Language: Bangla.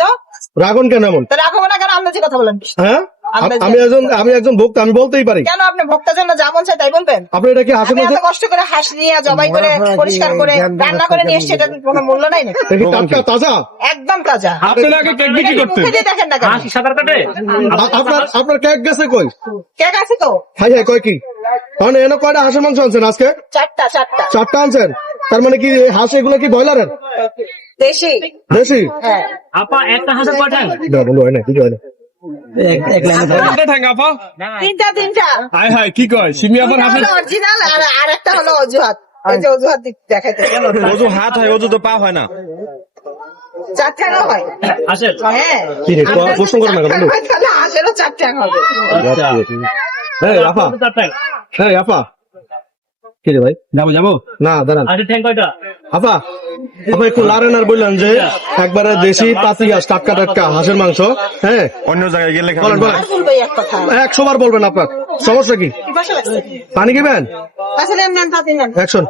তো রাগুন কেন এমন? তো রাখবো না কেন? আন্দাজে কথা বলেন। হ্যাঁ, আমি একজন ভক্ত, আমি বলতেই পারি। কেন আপনি ভক্তের জন্য যা মন চায় তাই বলবেন? আপনি এটা কি হাসি আপনি এত কষ্ট করে হাঁস নিয়ে জবাই করে পরিষ্কার করে রান্না করে নিয়ে এসছে, এটার কোনো মূল্য নাই নাকি? টাটকা তাজা? একদম তাজা। আপনারা আগে কেক বিক্রি করতেন। মুখে দিয়ে দেখেন না কেন? সাঁতার কাটে আপনার কেক গেছে কই? কেক আছে তো? হাই হাই, কয় কি? তাহলে এনে কয়টা হাঁসের মাংস আনছেন আজকে? চারটা। চারটা আনছেন? তার মানে কি হাঁস এগুলো কি ব্রয়লারের? দেশি। দেশি? হ্যাঁ। আপা একটা হাঁসের কয় ঠ্যাং? বলো হয় না, কিছু হয় না। কয়টা ঠ্যাং আপা? তিনটা। হায় হায় কি কয় সিমি আবার হাঁসের অরিজিনাল আর একটা হলো অজুহাত। এই যে অজুহাত দেখাইতে ওজু হাত হয়, ওজু তো পা হয় না। চারটা হয়। হাঁসের হ্যাঁ, কি রে, প্রশ্ন করো না কেন? তাহলে হাঁসেরও চারটা হবে। হ্যাঁ আপা, চার ঠ্যাং। হ্যাঁ আপা। কি রে ভাই? যাবো না দাঁড়ান। হাঁসের ঠ্যাং কয়টা? আপা একটু লারেন আর বললেন যে একবারে দেশি পাতি হাঁস, টাটকা হাঁসের মাংস। হ্যাঁ, অন্য জায়গায় গেলে বলেন বলেন। আর বলবো এক কথা। 100 বার বলবেন। আপনার সমস্যা কি? কি ভাষা লাগছে? পানি খাবেন? আসলে নেন, তাতে নেন। অ্যাকশন।